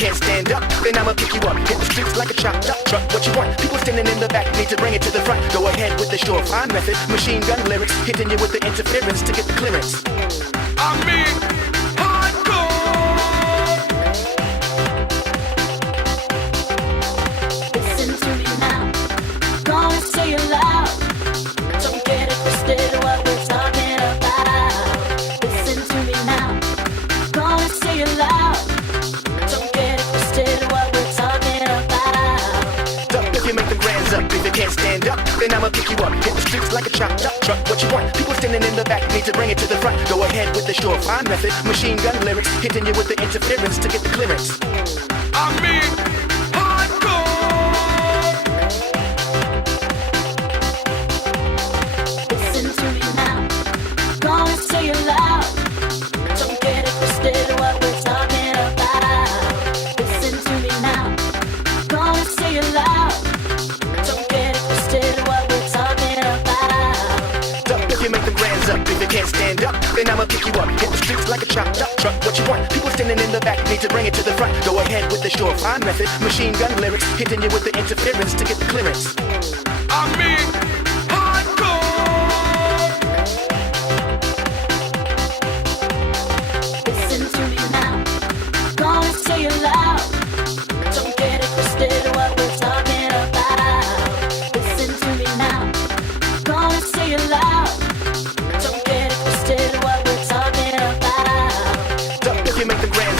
Can't stand up, then I'ma pick you up. Hit the streets like a chopped up truck. What you want? People standing in the back need to bring it to the front. Go ahead with the surefire method. Machine gun lyrics, hitting you with the interference to get the clearance. I mean, hardcore. Listen to me now. Gonna say it loud. Don't get it twisted what we're talking about. Listen to me now. Gonna say it loud. If you can't stand up, then I'ma pick you up. Hit the streets like a chopped up truck. What you want? People standing in the back need to bring it to the front. Go ahead with the surefire method. Machine gun lyrics, hitting you with the interference to get the clearance. I mean, hardcore. Listen to me now. Gonna say it loud. Don't get it twisted what we're talking about. Listen to me now. Gonna say it loud. If you can't stand up, then I'ma pick you up. Hit the streets like a chopped up truck. What you want? People standing in the back need to bring it to the front. Go ahead with the surefire method. Machine gun lyrics, hitting you with the interference to get the clearance. I mean, hardcore. Listen to me now. Gonna say it loud. Don't get it twisted what we're talking about. Listen to me now. Gonna say it loud.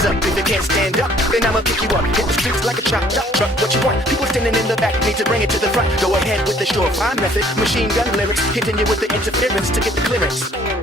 If you can't stand up, then I'ma pick you up. Hit the streets like a chopped up truck. What you want? People standing in the back need to bring it to the front. Go ahead with the surefire method. Machine gun lyrics, hitting you with the interference to get the clearance.